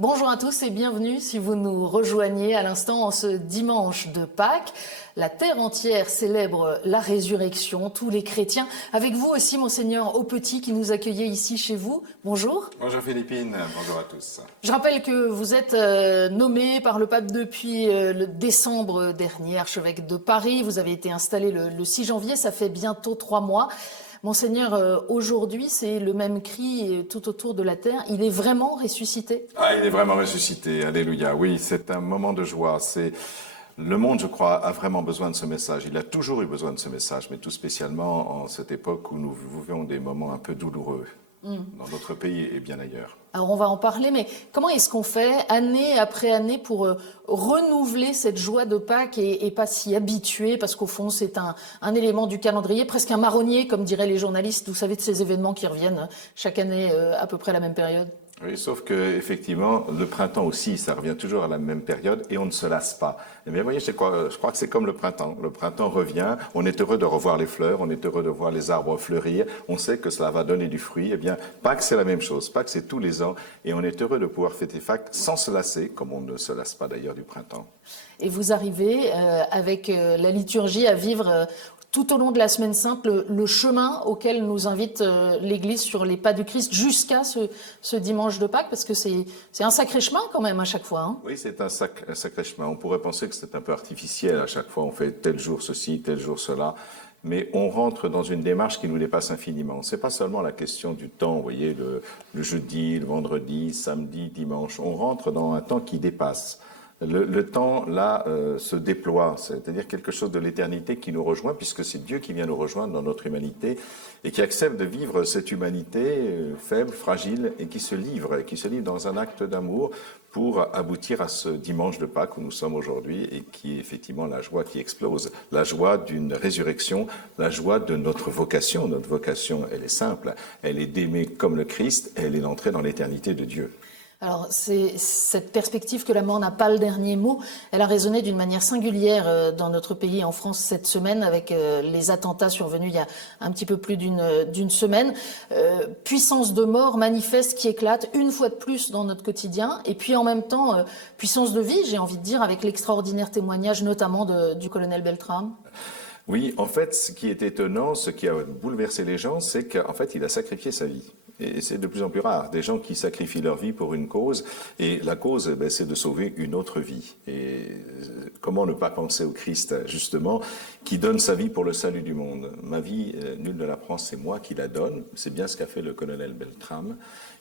Bonjour à tous et bienvenue si vous nous rejoignez à l'instant en ce dimanche de Pâques. La terre entière célèbre la résurrection, tous les chrétiens. Avec vous aussi, Monseigneur Aupetit, qui nous accueillait ici chez vous. Bonjour. Bonjour Philippine, bonjour à tous. Je rappelle que vous êtes nommé par le pape depuis le décembre dernier, archevêque de Paris. Vous avez été installé le 6 janvier, ça fait bientôt 3 mois. Monseigneur, aujourd'hui, c'est le même cri tout autour de la terre. Il est vraiment ressuscité? Ah, il est vraiment ressuscité, alléluia. Oui, c'est un moment de joie. Le monde, je crois, a vraiment besoin de ce message. Il a toujours eu besoin de ce message, mais tout spécialement en cette époque où nous vivons des moments un peu douloureux dans notre pays et bien ailleurs. Alors on va en parler, mais comment est-ce qu'on fait année après année pour renouveler cette joie de Pâques et pas s'y habituer, parce qu'au fond c'est un élément du calendrier, presque un marronnier, comme diraient les journalistes, vous savez, de ces événements qui reviennent chaque année à peu près à la même période. Oui, sauf que effectivement, le printemps aussi, ça revient toujours à la même période et on ne se lasse pas. Eh bien, vous voyez, je crois que c'est comme le printemps. Le printemps revient, on est heureux de revoir les fleurs, on est heureux de voir les arbres fleurir, on sait que cela va donner du fruit. Eh bien, Pâques, c'est la même chose. Pâques, c'est tous les ans et on est heureux de pouvoir fêter Pâques sans se lasser, comme on ne se lasse pas d'ailleurs du printemps. Et vous arrivez avec la liturgie à vivre tout au long de la Semaine Sainte, le chemin auquel nous invite l'Église sur les pas du Christ jusqu'à ce dimanche de Pâques, parce que c'est un sacré chemin quand même à chaque fois. Hein. Oui, c'est un sacré chemin. On pourrait penser que c'est un peu artificiel. À chaque fois, on fait tel jour ceci, tel jour cela. Mais on rentre dans une démarche qui nous dépasse infiniment. C'est pas seulement la question du temps, vous voyez, le jeudi, le vendredi, samedi, dimanche. On rentre dans un temps qui dépasse. Le temps, là, se déploie, c'est-à-dire quelque chose de l'éternité qui nous rejoint, puisque c'est Dieu qui vient nous rejoindre dans notre humanité et qui accepte de vivre cette humanité faible, fragile, et qui se livre dans un acte d'amour pour aboutir à ce dimanche de Pâques où nous sommes aujourd'hui et qui est effectivement la joie qui explose, la joie d'une résurrection, la joie de notre vocation. Notre vocation, elle est simple, elle est d'aimer comme le Christ, elle est d'entrer dans l'éternité de Dieu. Alors, c'est cette perspective que la mort n'a pas le dernier mot. Elle a résonné d'une manière singulière dans notre pays, en France, cette semaine, avec les attentats survenus il y a un petit peu plus d'une semaine. Puissance de mort manifeste qui éclate une fois de plus dans notre quotidien. Et puis, en même temps, puissance de vie, j'ai envie de dire, avec l'extraordinaire témoignage, notamment du colonel Beltrame. Oui, en fait, ce qui est étonnant, ce qui a bouleversé les gens, c'est qu'en fait, il a sacrifié sa vie. Et c'est de plus en plus rare, des gens qui sacrifient leur vie pour une cause, et la cause, c'est de sauver une autre vie. Et comment ne pas penser au Christ, justement, qui donne sa vie pour le salut du monde. Ma vie, nul ne la prend, c'est moi qui la donne. C'est bien ce qu'a fait le colonel Beltrame.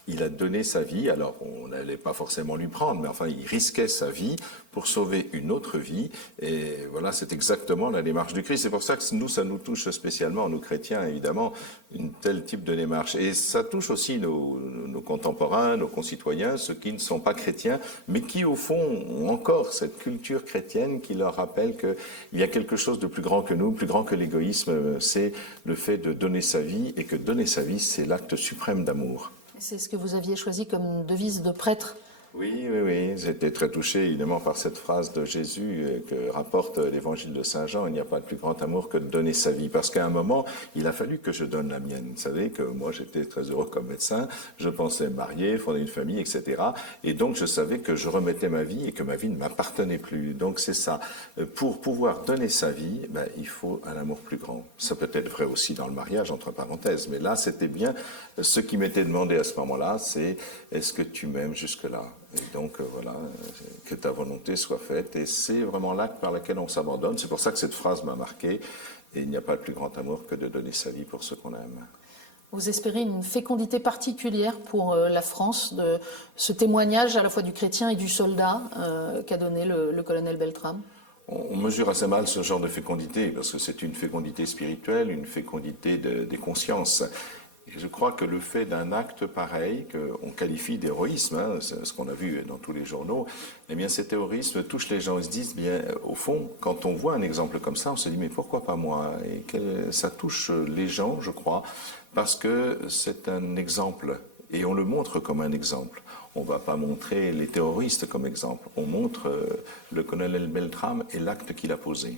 Il a donné sa vie, alors on n'allait pas forcément lui prendre, mais enfin il risquait sa vie pour sauver une autre vie. Et voilà, c'est exactement la démarche du Christ. C'est pour ça que nous, ça nous touche spécialement, nous chrétiens, évidemment, une tel type de démarche. Et ça touche aussi nos contemporains, nos concitoyens, ceux qui ne sont pas chrétiens, mais qui au fond ont encore cette culture chrétienne qui leur rappelle qu'il y a quelque chose de plus grand que nous, plus grand que l'égoïsme. C'est le fait de donner sa vie, et que donner sa vie, c'est l'acte suprême d'amour. C'est ce que vous aviez choisi comme devise de prêtre. Oui. J'étais très touché, évidemment, par cette phrase de Jésus que rapporte l'évangile de Saint Jean. Il n'y a pas de plus grand amour que de donner sa vie. Parce qu'à un moment, il a fallu que je donne la mienne. Vous savez que moi, j'étais très heureux comme médecin. Je pensais me marier, fonder une famille, etc. Et donc, je savais que je remettais ma vie et que ma vie ne m'appartenait plus. Donc, c'est ça. Pour pouvoir donner sa vie, il faut un amour plus grand. Ça peut être vrai aussi dans le mariage, entre parenthèses. Mais là, c'était bien. Ce qui m'était demandé à ce moment-là, c'est est-ce que tu m'aimes jusque-là ? Et donc, voilà, que ta volonté soit faite. Et c'est vraiment l'acte par lequel on s'abandonne. C'est pour ça que cette phrase m'a marqué. Et il n'y a pas de plus grand amour que de donner sa vie pour ceux qu'on aime. Vous espérez une fécondité particulière pour la France de ce témoignage à la fois du chrétien et du soldat qu'a donné le colonel Beltrame? On mesure assez mal ce genre de fécondité, parce que c'est une fécondité spirituelle, une fécondité des consciences. Et je crois que le fait d'un acte pareil, qu'on qualifie d'héroïsme, c'est ce qu'on a vu dans tous les journaux, eh bien cet héroïsme touche les gens. Ils se disent, bien, au fond, quand on voit un exemple comme ça, on se dit, mais pourquoi pas moi? Et ça touche les gens, je crois, parce que c'est un exemple. Et on le montre comme un exemple. On ne va pas montrer les terroristes comme exemple. On montre le colonel Beltrame et l'acte qu'il a posé.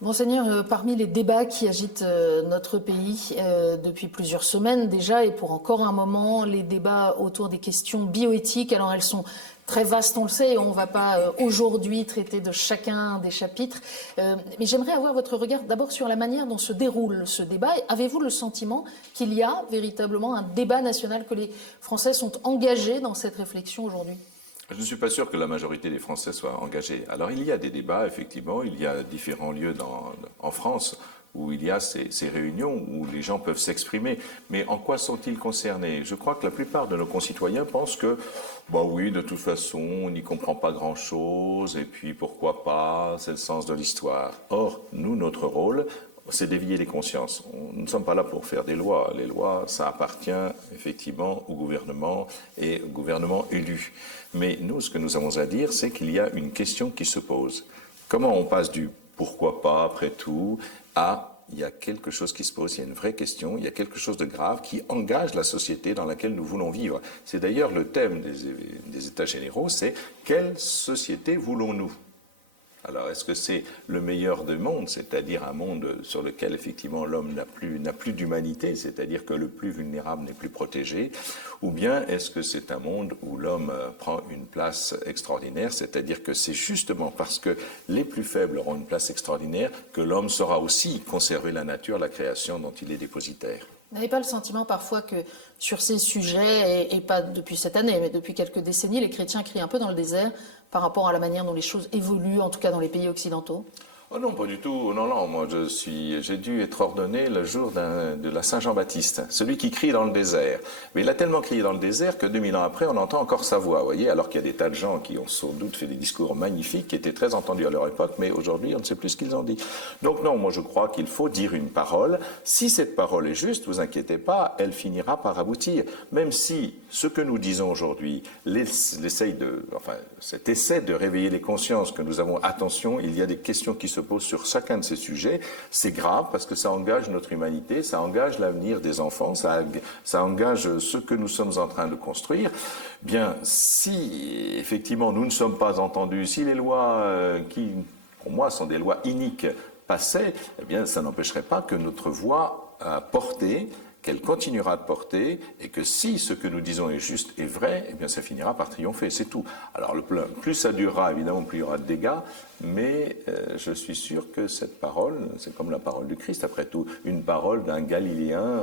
Monseigneur, parmi les débats qui agitent notre pays depuis plusieurs semaines déjà, et pour encore un moment, les débats autour des questions bioéthiques, alors elles sont très vastes, on le sait, et on ne va pas aujourd'hui traiter de chacun des chapitres, mais j'aimerais avoir votre regard d'abord sur la manière dont se déroule ce débat. Avez-vous le sentiment qu'il y a véritablement un débat national, que les Français sont engagés dans cette réflexion aujourd'hui ? Je ne suis pas sûr que la majorité des Français soient engagés. Alors il y a des débats, effectivement, il y a différents lieux en France où il y a ces réunions où les gens peuvent s'exprimer. Mais en quoi sont-ils concernés? Je crois que la plupart de nos concitoyens pensent que, bah oui, de toute façon, on n'y comprend pas grand-chose, et puis pourquoi pas, c'est le sens de l'histoire. Or, nous, notre rôle, c'est d'éveiller les consciences. Nous ne sommes pas là pour faire des lois. Les lois, ça appartient effectivement au gouvernement et au gouvernement élu. Mais nous, ce que nous avons à dire, c'est qu'il y a une question qui se pose. Comment on passe du pourquoi pas, après tout, à il y a quelque chose qui se pose, il y a une vraie question, il y a quelque chose de grave qui engage la société dans laquelle nous voulons vivre. C'est d'ailleurs le thème des États généraux, c'est quelle société voulons-nous ? Alors, est-ce que c'est le meilleur des mondes, c'est-à-dire un monde sur lequel, effectivement, l'homme n'a plus d'humanité, c'est-à-dire que le plus vulnérable n'est plus protégé, ou bien est-ce que c'est un monde où l'homme prend une place extraordinaire, c'est-à-dire que c'est justement parce que les plus faibles auront une place extraordinaire que l'homme saura aussi conserver la nature, la création dont il est dépositaire. Vous n'avez pas le sentiment parfois que sur ces sujets, et pas depuis cette année, mais depuis quelques décennies, les chrétiens crient un peu dans le désert par rapport à la manière dont les choses évoluent, en tout cas dans les pays occidentaux? Oh non, pas du tout. Non, non, moi j'ai dû être ordonné le jour de la Saint-Jean-Baptiste, celui qui crie dans le désert. Mais il a tellement crié dans le désert que 2000 ans après, on entend encore sa voix, vous voyez, alors qu'il y a des tas de gens qui ont sans doute fait des discours magnifiques, qui étaient très entendus à leur époque, mais aujourd'hui, on ne sait plus ce qu'ils ont dit. Donc non, moi je crois qu'il faut dire une parole. Si cette parole est juste, vous inquiétez pas, elle finira par aboutir. Même si ce que nous disons aujourd'hui, cet essai de réveiller les consciences que nous avons, attention, il y a des questions qui se posent sur chacun de ces sujets, c'est grave parce que ça engage notre humanité, ça engage l'avenir des enfants, ça engage ce que nous sommes en train de construire. Bien, si effectivement nous ne sommes pas entendus, si les lois qui, pour moi, sont des lois iniques passaient, eh bien, ça n'empêcherait pas que notre voix portée, qu'elle continuera de porter, et que si ce que nous disons est juste et vrai, eh bien ça finira par triompher, c'est tout. Alors plus ça durera, évidemment, plus il y aura de dégâts, mais je suis sûr que cette parole, c'est comme la parole du Christ, après tout, une parole d'un Galiléen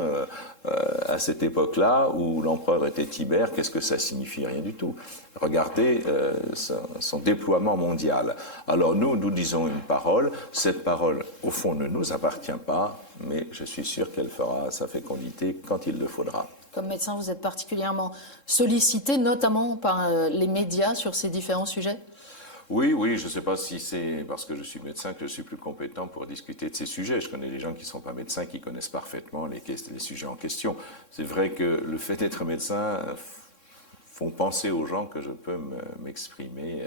à cette époque-là, où l'empereur était Tibère, qu'est-ce que ça signifie? Rien du tout. Regardez son déploiement mondial. Alors nous disons une parole, cette parole, au fond, ne nous appartient pas, mais je suis sûr qu'elle fera sa fécondité quand il le faudra. Comme médecin, vous êtes particulièrement sollicité, notamment par les médias, sur ces différents sujets? Oui, je ne sais pas si c'est parce que je suis médecin que je suis plus compétent pour discuter de ces sujets. Je connais des gens qui ne sont pas médecins, qui connaissent parfaitement les sujets en question. C'est vrai que le fait d'être médecin font penser aux gens que je peux m'exprimer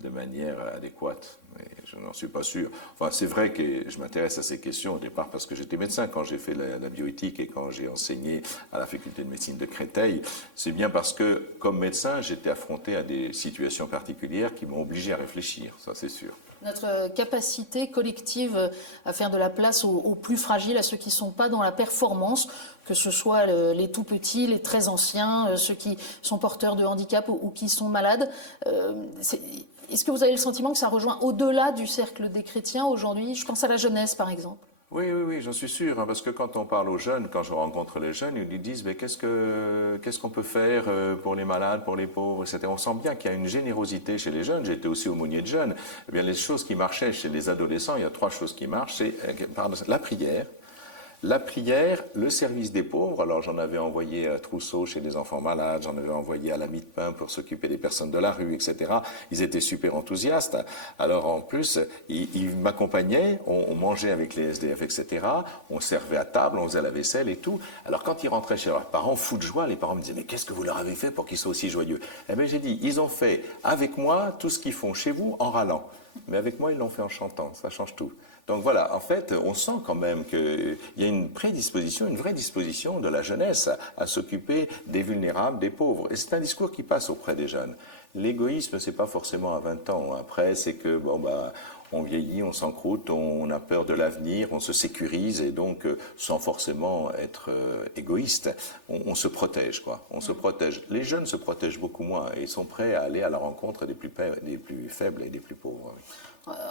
de manière adéquate. Mais je n'en suis pas sûr. Enfin, c'est vrai que je m'intéresse à ces questions au départ parce que j'étais médecin quand j'ai fait la bioéthique et quand j'ai enseigné à la faculté de médecine de Créteil. C'est bien parce que, comme médecin, j'étais affronté à des situations particulières qui m'ont obligé à réfléchir, ça c'est sûr. Notre capacité collective à faire de la place aux plus fragiles, à ceux qui ne sont pas dans la performance, que ce soit les tout petits, les très anciens, ceux qui sont porteurs de handicap ou qui sont malades. Est-ce que vous avez le sentiment que ça rejoint au-delà du cercle des chrétiens aujourd'hui? Je pense à la jeunesse, par exemple. Oui, j'en suis sûr, parce que quand on parle aux jeunes, quand je rencontre les jeunes, ils disent mais qu'est-ce qu'on peut faire pour les malades, pour les pauvres, etc. On sent bien qu'il y a une générosité chez les jeunes. J'étais aussi aumônier de jeunes. Eh bien, les choses qui marchaient chez les adolescents, il y a 3 choses qui marchent, c'est la prière, le service des pauvres. Alors j'en avais envoyé à Trousseau chez les enfants malades, j'en avais envoyé à la Mie de Pain pour s'occuper des personnes de la rue, etc. Ils étaient super enthousiastes. Alors en plus, ils m'accompagnaient, on mangeait avec les SDF, etc. On servait à table, on faisait la vaisselle et tout. Alors quand ils rentraient chez leurs parents, fous de joie, les parents me disaient « Mais qu'est-ce que vous leur avez fait pour qu'ils soient aussi joyeux ?» Eh bien j'ai dit « Ils ont fait avec moi tout ce qu'ils font chez vous en râlant. Mais avec moi, ils l'ont fait en chantant, ça change tout. » Donc voilà, en fait, on sent quand même qu'il y a une prédisposition, une vraie disposition de la jeunesse à s'occuper des vulnérables, des pauvres. Et c'est un discours qui passe auprès des jeunes. L'égoïsme, c'est pas forcément à 20 ans. Après, c'est que, on vieillit, on s'encroute, on a peur de l'avenir, on se sécurise et donc, sans forcément être égoïste, on se protège, quoi. On se protège. Les jeunes se protègent beaucoup moins et sont prêts à aller à la rencontre des plus faibles et des plus pauvres.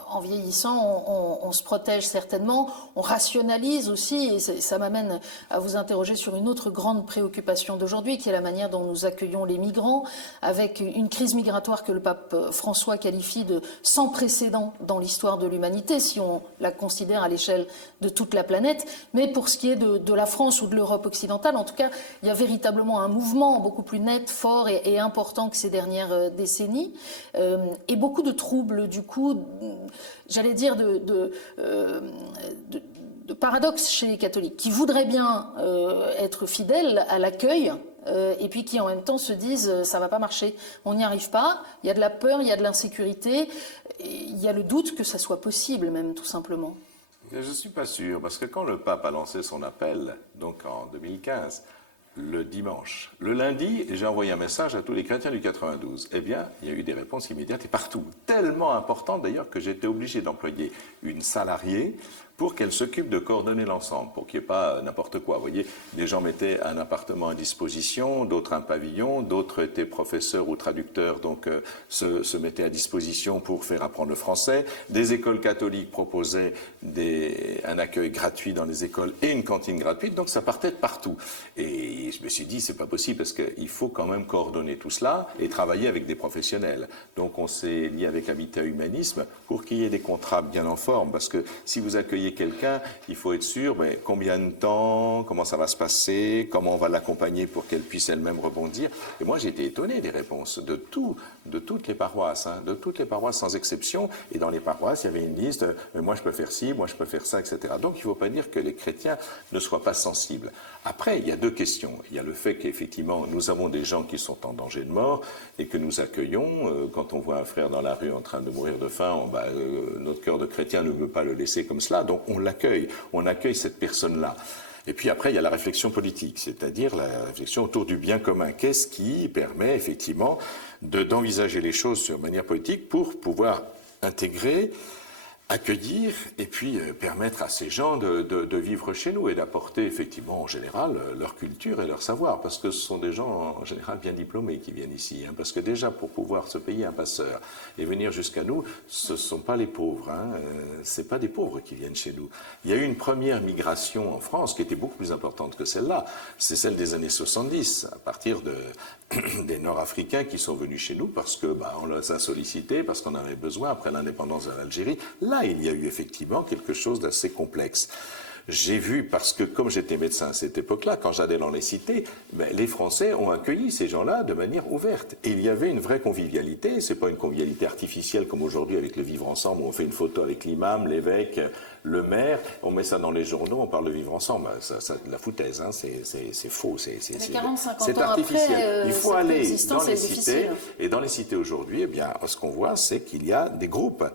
En vieillissant, on se protège certainement, on rationalise aussi, et ça m'amène à vous interroger sur une autre grande préoccupation d'aujourd'hui, qui est la manière dont nous accueillons les migrants, avec une crise migratoire que le pape François qualifie de sans précédent dans l'histoire de l'humanité, si on la considère à l'échelle de toute la planète. Mais pour ce qui est de la France ou de l'Europe occidentale, en tout cas, il y a véritablement un mouvement beaucoup plus net, fort et important que ces dernières décennies, et beaucoup de troubles, du coup, j'allais dire de paradoxe chez les catholiques, qui voudraient bien être fidèles à l'accueil, et puis qui en même temps se disent ça va pas marcher, on n'y arrive pas, il y a de la peur, il y a de l'insécurité, il y a le doute que ça soit possible même, tout simplement. Je ne suis pas sûr, parce que quand le pape a lancé son appel, donc en 2015, le dimanche. Le lundi, j'ai envoyé un message à tous les chrétiens du 92. Eh bien, il y a eu des réponses immédiates et partout. Tellement importantes d'ailleurs que j'ai été obligé d'employer une salariée pour qu'elle s'occupe de coordonner l'ensemble, pour qu'il n'y ait pas n'importe quoi. Vous voyez, des gens mettaient un appartement à disposition, d'autres un pavillon, d'autres étaient professeurs ou traducteurs, donc se mettaient à disposition pour faire apprendre le français. Des écoles catholiques proposaient un accueil gratuit dans les écoles et une cantine gratuite, donc ça partait de partout. Et je me suis dit, c'est pas possible, parce qu'il faut quand même coordonner tout cela et travailler avec des professionnels. Donc on s'est lié avec Habitat Humanisme pour qu'il y ait des contrats bien en forme, parce que si vous accueillez quelqu'un, il faut être sûr combien de temps, comment ça va se passer, comment on va l'accompagner pour qu'elle puisse elle-même rebondir. Et moi, j'ai été étonné des réponses de toutes les paroisses, de toutes les paroisses sans exception. Et dans les paroisses, il y avait une liste, moi je peux faire ci, moi je peux faire ça, etc. Donc il ne faut pas dire que les chrétiens ne soient pas sensibles. Après, il y a deux questions. Il y a le fait qu'effectivement, nous avons des gens qui sont en danger de mort et que nous accueillons. Quand on voit un frère dans la rue en train de mourir de faim, notre cœur de chrétien ne veut pas le laisser comme cela. Donc on l'accueille, on accueille cette personne-là. Et puis après, il y a la réflexion politique, c'est-à-dire la réflexion autour du bien commun. Qu'est-ce qui permet effectivement d'envisager les choses de manière politique pour pouvoir intégrer, accueillir et puis permettre à ces gens de vivre chez nous et d'apporter effectivement en général leur culture et leur savoir, parce que ce sont des gens en général bien diplômés qui viennent ici, parce que déjà pour pouvoir se payer un passeur et venir jusqu'à nous, ce ne sont pas les pauvres, c'est pas des pauvres qui viennent chez nous. Il y a eu une première migration en France qui était beaucoup plus importante que celle-là, c'est celle des années 70, à partir des Nord-Africains qui sont venus chez nous parce que on les a sollicités, parce qu'on en avait besoin après l'indépendance de l'Algérie. Là, il y a eu effectivement quelque chose d'assez complexe. J'ai vu, parce que comme j'étais médecin à cette époque-là, quand j'allais dans les cités, les Français ont accueilli ces gens-là de manière ouverte. Et il y avait une vraie convivialité. C'est pas une convivialité artificielle comme aujourd'hui avec le vivre ensemble, où on fait une photo avec l'imam, l'évêque, le maire, on met ça dans les journaux, on parle de vivre ensemble. Ça de la foutaise, c'est faux, c'est artificiel. Après, il faut aller dans les cités, et dans les cités aujourd'hui, eh bien, ce qu'on voit, c'est qu'il y a des groupes,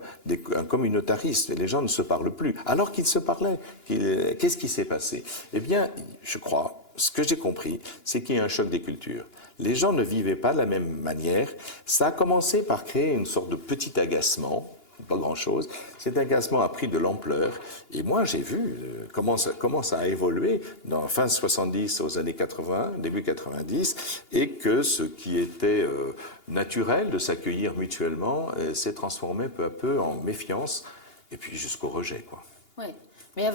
un communautarisme, et les gens ne se parlent plus, alors qu'ils se parlaient. Qu'est-ce qui s'est passé? Eh bien, je crois, ce que j'ai compris, c'est qu'il y a un choc des cultures. Les gens ne vivaient pas de la même manière. Ça a commencé par créer une sorte de petit agacement, pas grand-chose. Cet agacement a pris de l'ampleur. Et moi, j'ai vu comment ça a évolué dans fin 70 aux années 80, début 90, et que ce qui était naturel de s'accueillir mutuellement s'est transformé peu à peu en méfiance, et puis jusqu'au rejet, quoi. Oui. Mais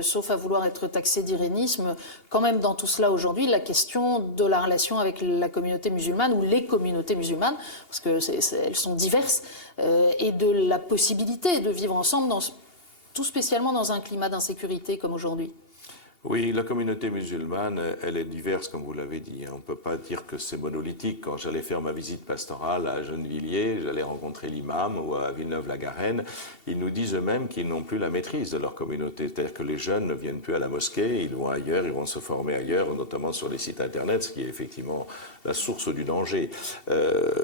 sauf à vouloir être taxé d'irénisme, quand même dans tout cela aujourd'hui, la question de la relation avec la communauté musulmane ou les communautés musulmanes, parce qu'elles sont diverses, et de la possibilité de vivre ensemble, tout spécialement dans un climat d'insécurité comme aujourd'hui. Oui, la communauté musulmane, elle est diverse, comme vous l'avez dit. On ne peut pas dire que c'est monolithique. Quand j'allais faire ma visite pastorale à Gennevilliers, j'allais rencontrer l'imam ou à Villeneuve-la-Garenne, ils nous disent eux-mêmes qu'ils n'ont plus la maîtrise de leur communauté. C'est-à-dire que les jeunes ne viennent plus à la mosquée, ils vont ailleurs, ils vont se former ailleurs, notamment sur les sites Internet, ce qui est effectivement la source du danger.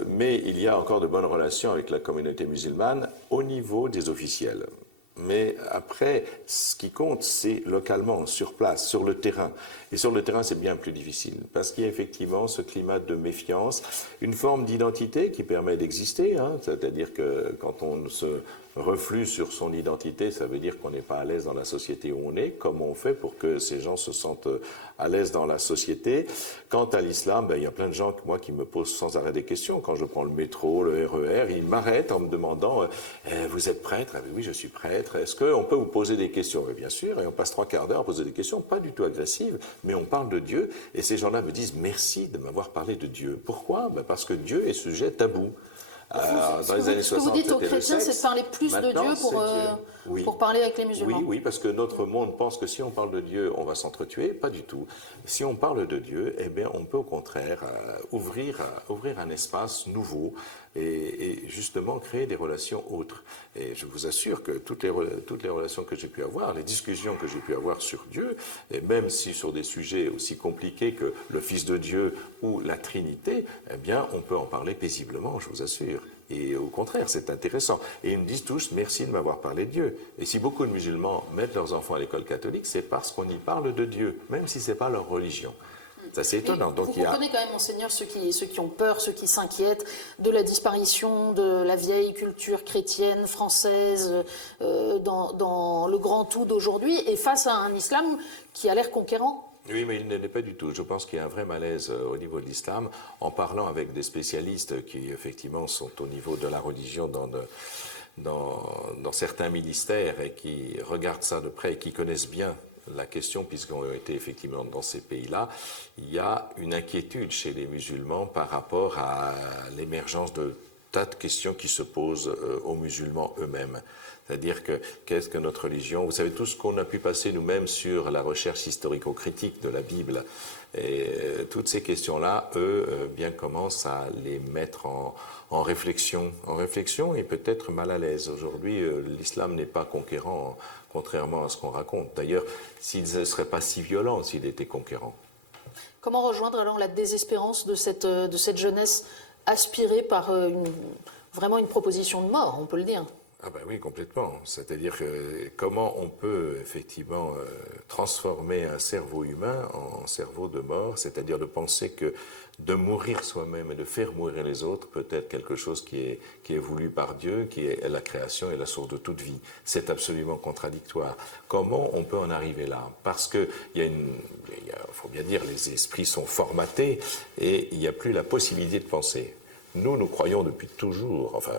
Mais il y a encore de bonnes relations avec la communauté musulmane au niveau des officiels. Mais après, ce qui compte, c'est localement, sur place, sur le terrain. Et sur le terrain, c'est bien plus difficile, parce qu'il y a effectivement ce climat de méfiance, une forme d'identité qui permet d'exister, c'est-à-dire que quand on se reflue sur son identité, ça veut dire qu'on n'est pas à l'aise dans la société où on est. Comment on fait pour que ces gens se sentent à l'aise dans la société? Quant à l'islam, il y a plein de gens moi, qui me posent sans arrêt des questions. Quand je prends le métro, le RER, ils m'arrêtent en me demandant vous êtes prêtre? Ah, oui, je suis prêtre. Est-ce qu'on peut vous poser des questions? Bien sûr, et on passe 3/4 d'heure à poser des questions, pas du tout agressives, mais on parle de Dieu. Et ces gens-là me disent merci de m'avoir parlé de Dieu. Pourquoi? Parce que Dieu est sujet tabou. Dans les années 60, ce que vous dites aux chrétiens, c'est de parler plus de Dieu pour parler avec les musulmans. Oui, parce que notre monde pense que si on parle de Dieu, on va s'entretuer. Pas du tout. Si on parle de Dieu, eh bien, on peut au contraire ouvrir un espace nouveau et justement créer des relations autres. Et je vous assure que toutes les relations que j'ai pu avoir, les discussions que j'ai pu avoir sur Dieu, et même si sur des sujets aussi compliqués que le Fils de Dieu ou la Trinité, eh bien, on peut en parler paisiblement, je vous assure. Et au contraire, c'est intéressant. Et ils me disent tous, merci de m'avoir parlé de Dieu. Et si beaucoup de musulmans mettent leurs enfants à l'école catholique, c'est parce qu'on y parle de Dieu, même si ce n'est pas leur religion. Ça, c'est étonnant. Donc, vous comprenez quand même, Monseigneur, ceux qui ont peur, ceux qui s'inquiètent de la disparition de la vieille culture chrétienne, française, dans le grand tout d'aujourd'hui, et face à un islam qui a l'air conquérant. Oui, mais il ne l'est pas du tout. Je pense qu'il y a un vrai malaise au niveau de l'islam. En parlant avec des spécialistes qui, effectivement, sont au niveau de la religion dans certains ministères et qui regardent ça de près et qui connaissent bien la question, puisqu'ils ont été effectivement dans ces pays-là, il y a une inquiétude chez les musulmans par rapport à l'émergence de tas de questions qui se posent aux musulmans eux-mêmes. C'est-à-dire que qu'est-ce que notre religion? Vous savez tout ce qu'on a pu passer nous-mêmes sur la recherche historico-critique de la Bible. Et toutes ces questions-là, bien commencent à les mettre en réflexion et peut-être mal à l'aise. Aujourd'hui, l'islam n'est pas conquérant, contrairement à ce qu'on raconte. D'ailleurs, s'il ne serait pas si violent s'il était conquérant. Comment rejoindre alors la désespérance de cette jeunesse aspirée par vraiment une proposition de mort, on peut le dire? Ah ben oui, complètement. C'est-à-dire comment on peut effectivement transformer un cerveau humain en cerveau de mort, c'est-à-dire de penser que de mourir soi-même et de faire mourir les autres peut être quelque chose qui est voulu par Dieu, qui est la création et la source de toute vie. C'est absolument contradictoire. Comment on peut en arriver là? Parce que faut bien dire, les esprits sont formatés et il n'y a plus la possibilité de penser. Nous croyons depuis toujours, enfin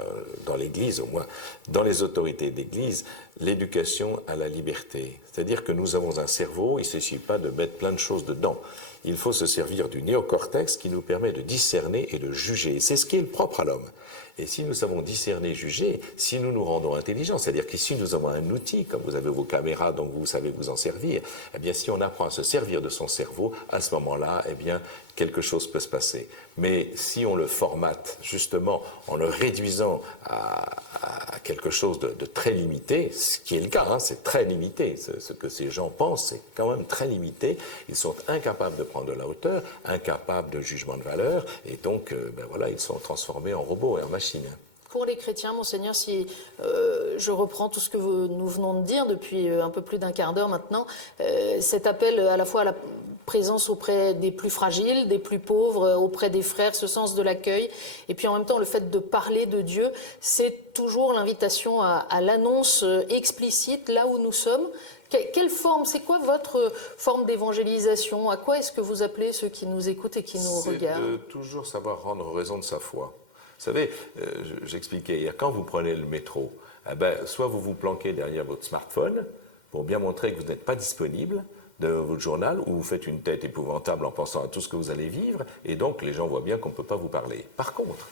dans l'Église au moins, dans les autorités d'Église, l'éducation à la liberté. C'est-à-dire que nous avons un cerveau, il ne suffit pas de mettre plein de choses dedans. Il faut se servir du néocortex qui nous permet de discerner et de juger. C'est ce qui est le propre à l'homme. Et si nous savons discerner, juger, si nous nous rendons intelligents, c'est-à-dire que si nous avons un outil, comme vous avez vos caméras, donc vous savez vous en servir, eh bien si on apprend à se servir de son cerveau, à ce moment-là, eh bien quelque chose peut se passer. Mais si on le formate justement en le réduisant à quelque chose de très limité, ce qui est le cas, c'est très limité, ce que ces gens pensent, c'est quand même très limité, ils sont incapables de prendre de la hauteur, incapables de jugement de valeur, et donc ils sont transformés en robots et en machines. Pour les chrétiens, Monseigneur, si je reprends tout ce que nous venons de dire depuis un peu plus d'un quart d'heure maintenant, cet appel à la fois à la présence auprès des plus fragiles, des plus pauvres, auprès des frères, ce sens de l'accueil, et puis en même temps le fait de parler de Dieu, c'est toujours l'invitation à l'annonce explicite là où nous sommes. Quelle forme, c'est quoi votre forme d'évangélisation? À quoi est-ce que vous appelez ceux qui nous écoutent et qui nous regardent? C'est de toujours savoir rendre raison de sa foi. Vous savez, j'expliquais hier, quand vous prenez le métro, soit vous vous planquez derrière votre smartphone pour bien montrer que vous n'êtes pas disponible de votre journal, ou vous faites une tête épouvantable en pensant à tout ce que vous allez vivre, et donc les gens voient bien qu'on ne peut pas vous parler. Par contre,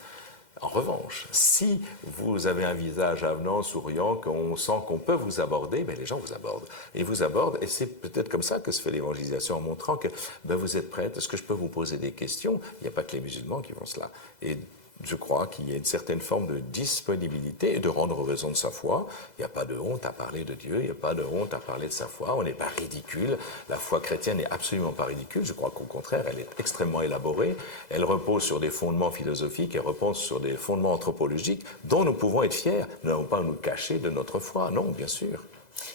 en revanche, si vous avez un visage avenant, souriant, qu'on sent qu'on peut vous aborder, les gens vous abordent. Et vous abordent, et c'est peut-être comme ça que se fait l'évangélisation, en montrant que vous êtes prête, est-ce que je peux vous poser des questions? Il n'y a pas que les musulmans qui font cela. Et je crois qu'il y a une certaine forme de disponibilité et de rendre raison de sa foi. Il n'y a pas de honte à parler de Dieu, il n'y a pas de honte à parler de sa foi, on n'est pas ridicule. La foi chrétienne n'est absolument pas ridicule, je crois qu'au contraire, elle est extrêmement élaborée, elle repose sur des fondements philosophiques, elle repose sur des fondements anthropologiques dont nous pouvons être fiers. Nous n'avons pas à nous cacher de notre foi, non, bien sûr.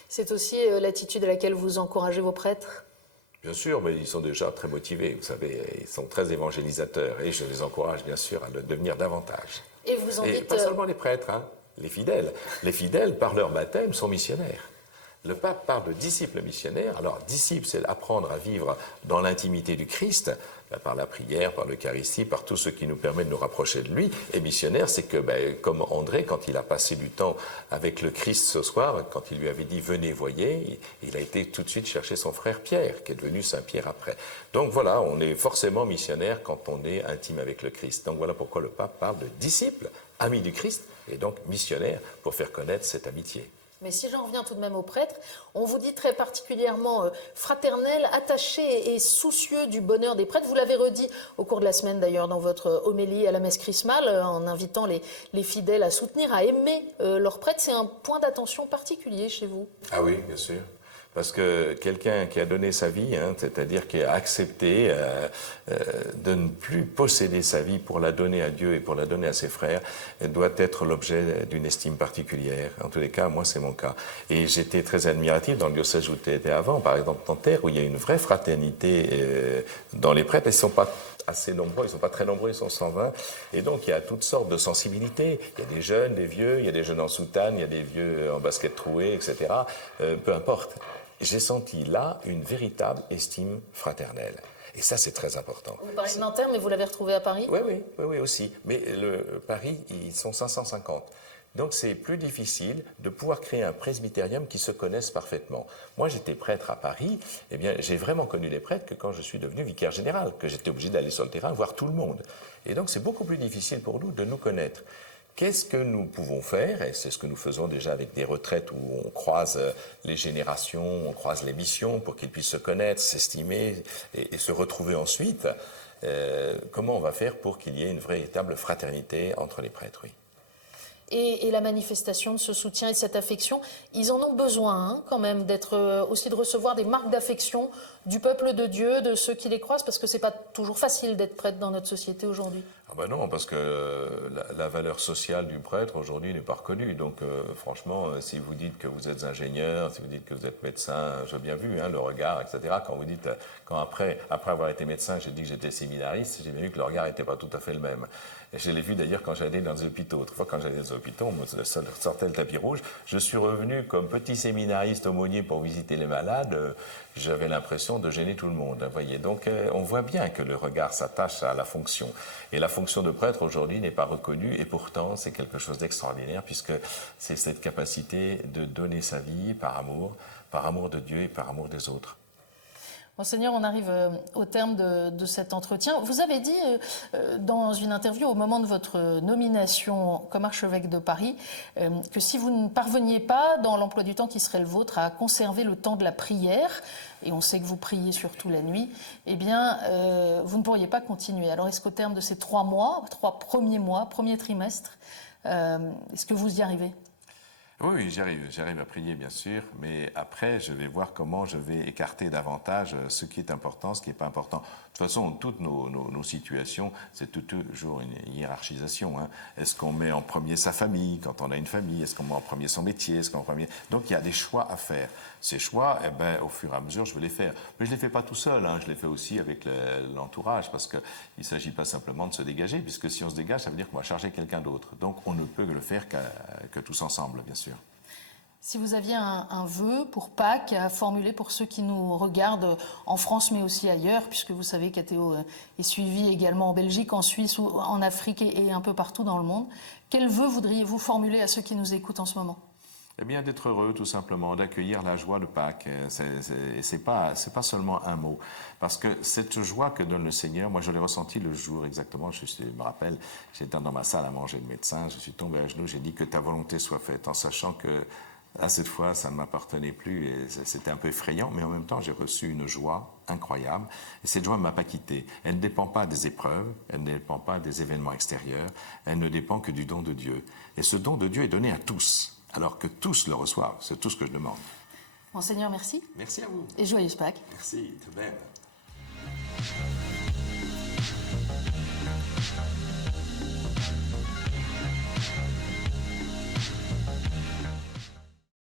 C'est aussi l'attitude à laquelle vous encouragez vos prêtres? Bien sûr, mais ils sont déjà très motivés, vous savez, ils sont très évangélisateurs et je les encourage bien sûr à le devenir davantage. Et vous en dites... pas seulement les prêtres, les fidèles. Les fidèles, par leur baptême, sont missionnaires. Le pape parle de disciples missionnaires. Alors, disciple, c'est apprendre à vivre dans l'intimité du Christ, par la prière, par l'Eucharistie, par tout ce qui nous permet de nous rapprocher de lui. Et missionnaire, c'est que, comme André, quand il a passé du temps avec le Christ ce soir, quand il lui avait dit « venez, voyez », il a été tout de suite chercher son frère Pierre, qui est devenu Saint Pierre après. Donc voilà, on est forcément missionnaire quand on est intime avec le Christ. Donc voilà pourquoi le pape parle de disciples, amis du Christ, et donc missionnaire, pour faire connaître cette amitié. Mais si j'en reviens tout de même aux prêtres, on vous dit très particulièrement fraternel, attaché et soucieux du bonheur des prêtres. Vous l'avez redit au cours de la semaine d'ailleurs dans votre homélie à la messe chrismale, en invitant les fidèles à soutenir, à aimer leurs prêtres. C'est un point d'attention particulier chez vous. Ah oui, bien sûr. Parce que quelqu'un qui a donné sa vie, c'est-à-dire qui a accepté de ne plus posséder sa vie pour la donner à Dieu et pour la donner à ses frères, doit être l'objet d'une estime particulière. En tous les cas, moi, c'est mon cas. Et j'étais très admiratif dans le diocèse où j'étais avant, par exemple Nanterre, où il y a une vraie fraternité dans les prêtres. Ils ne sont pas assez nombreux, ils ne sont pas très nombreux, ils sont 120. Et donc, il y a toutes sortes de sensibilités. Il y a des jeunes, des vieux, il y a des jeunes en soutane, il y a des vieux en basket troué, etc. Peu importe. J'ai senti là une véritable estime fraternelle. Et ça, c'est très important. Vous parlez de Nanterre, mais vous l'avez retrouvé à Paris ? Oui, aussi. Mais Paris, ils sont 550. Donc, c'est plus difficile de pouvoir créer un presbytérium qui se connaisse parfaitement. Moi, j'étais prêtre à Paris. Eh bien, j'ai vraiment connu les prêtres que quand je suis devenu vicaire général, que j'étais obligé d'aller sur le terrain voir tout le monde. Et donc, c'est beaucoup plus difficile pour nous de nous connaître. Qu'est-ce que nous pouvons faire? Et c'est ce que nous faisons déjà avec des retraites où on croise les générations, on croise les missions pour qu'ils puissent se connaître, s'estimer et se retrouver ensuite. Comment on va faire pour qu'il y ait une véritable fraternité entre les prêtres? Oui. Et la manifestation de ce soutien et de cette affection, ils en ont besoin quand même, aussi de recevoir des marques d'affection du peuple de Dieu, de ceux qui les croisent, parce que c'est pas toujours facile d'être prêtre dans notre société aujourd'hui. Ah ben non, parce que la valeur sociale du prêtre aujourd'hui n'est pas reconnue. Donc franchement, si vous dites que vous êtes ingénieur, si vous dites que vous êtes médecin, j'ai bien vu le regard, etc. Quand vous dites, après avoir été médecin, j'ai dit que j'étais séminariste, j'ai bien vu que le regard n'était pas tout à fait le même. Et je l'ai vu d'ailleurs quand j'allais dans les hôpitaux. Autrefois, quand j'allais dans les hôpitaux, on sortait le tapis rouge. Je suis revenu comme petit séminariste aumônier pour visiter les malades. J'avais l'impression de gêner tout le monde. Vous voyez, donc on voit bien que le regard s'attache à la fonction. Et la fonction de prêtre aujourd'hui n'est pas reconnue. Et pourtant, c'est quelque chose d'extraordinaire puisque c'est cette capacité de donner sa vie par amour de Dieu et par amour des autres. Monseigneur, on arrive au terme de cet entretien. Vous avez dit dans une interview au moment de votre nomination comme archevêque de Paris que si vous ne parveniez pas dans l'emploi du temps qui serait le vôtre à conserver le temps de la prière, et on sait que vous priez surtout la nuit, eh bien vous ne pourriez pas continuer. Alors est-ce qu'au terme de ces 3 premiers mois, premier trimestre, est-ce que vous y arrivez ? Oui, j'arrive à prier bien sûr, mais après je vais voir comment je vais écarter davantage ce qui est important, ce qui n'est pas important. De toute façon, toutes nos situations, c'est toujours une hiérarchisation. Est-ce qu'on met en premier sa famille quand on a une famille? Est-ce qu'on met en premier son métier? Donc il y a des choix à faire. Ces choix, au fur et à mesure, je vais les faire. Mais je ne les fais pas tout seul, je les fais aussi avec l'entourage, parce qu'il ne s'agit pas simplement de se dégager, puisque si on se dégage, ça veut dire qu'on va charger quelqu'un d'autre. Donc on ne peut le faire que tous ensemble, bien sûr. Si vous aviez un vœu pour Pâques à formuler pour ceux qui nous regardent en France mais aussi ailleurs, puisque vous savez qu'Athéo est suivi également en Belgique, en Suisse, ou en Afrique et un peu partout dans le monde, quel vœu voudriez-vous formuler à ceux qui nous écoutent en ce moment ? Eh bien, d'être heureux, tout simplement, d'accueillir la joie de Pâques. C'est pas seulement un mot. Parce que cette joie que donne le Seigneur, moi, je l'ai ressentie le jour exactement. Je me rappelle, j'étais dans ma salle à manger le médecin, je suis tombé à genoux, j'ai dit que ta volonté soit faite, en sachant que, à cette fois, ça ne m'appartenait plus et c'était un peu effrayant, mais en même temps, j'ai reçu une joie incroyable. Et cette joie ne m'a pas quitté. Elle ne dépend pas des épreuves, elle ne dépend pas des événements extérieurs, elle ne dépend que du don de Dieu. Et ce don de Dieu est donné à tous. Alors que tous le reçoivent, c'est tout ce que je demande. Monseigneur, merci. Merci à vous. Et joyeuse Pâques. Merci, de même.